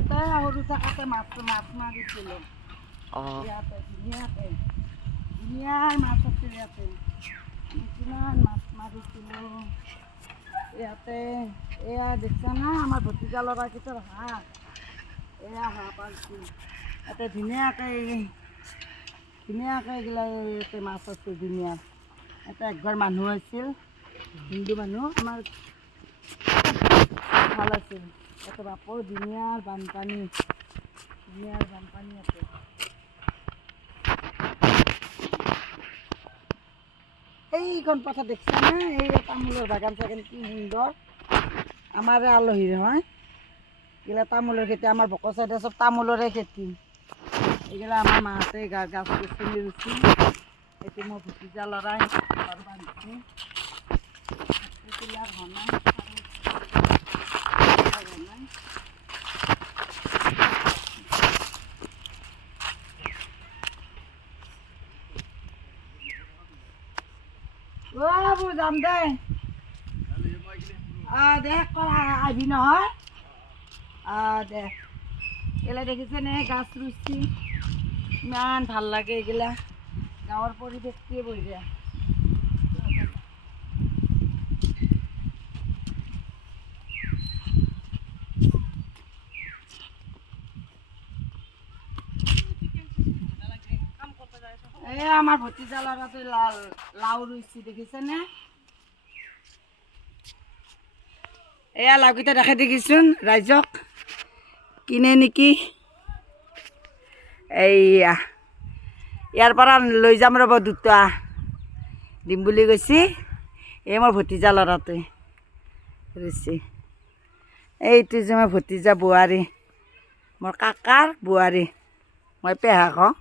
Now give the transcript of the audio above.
ইয়াতে সৰু থাকোঁতে মাছ মাৰিছিলোঁ। অঁ ইয়াতে ধুনীয়াই মাছ আছিল ইয়াতে। আমি কিমান মাছ মাৰিছিলোঁ ইয়াতে। এয়া দেখিছা না আমাৰ ভতিজা ল'ৰাকেইটাৰ হাঁহ, এয়া হাঁহ পালছি ইয়াতে ধুনীয়াকৈ এইগিলা ইয়াতে মাছ আছে ধুনীয়া। ইয়াতে একঘৰ মানুহ আছিল, হিন্দু মানুহ, আমাৰ ভাল আছিল। ইয়াতে বাপৰ ধুনীয়াৰ বানপানী আছে। এইখন পথাৰ দেখিছা না, এই তামোলৰ বাগান চাগান কি সুন্দৰ। আমাৰে আলহী নহয়, এইগিলা তামোলৰ খেতি। আমাৰ বকৰ চাইডে চব তামোলৰে খেতি। এইগিলা আমাৰ মাহঁতে গাছ গছনি ৰুইছিল। এইটো মোৰ ভতিজা ল'ৰাই ঘৰ বান্ধিছে। পিলাৰ বনাই বাবু যাম দে। দে আহিবি নহয়। দে এগিলা দেখিছেনে গাছ ৰুইছি, ইমান ভাল লাগে এইগিলা। গাঁৱৰ পৰিৱেশটোৱে বঢ়িয়া। এই আমাৰ ভতিজা ল'ৰাটোৱে লাও ৰুইছি দেখিছেনে? এয়া লাওকেইটা দেখাই দেখিছোন ৰাইজক, কিনে নেকি। এইয়া ইয়াৰ পৰা লৈ যাম ৰ'ব, দুটা দিম বুলি কৈছি। এই মোৰ ভতিজা ল'ৰাটোৱে ৰুইছি। এইটো যে মোৰ ভতিজা বোৱাৰী, মোৰ কাকাৰ বোৱাৰী, মই পেহা কওঁ।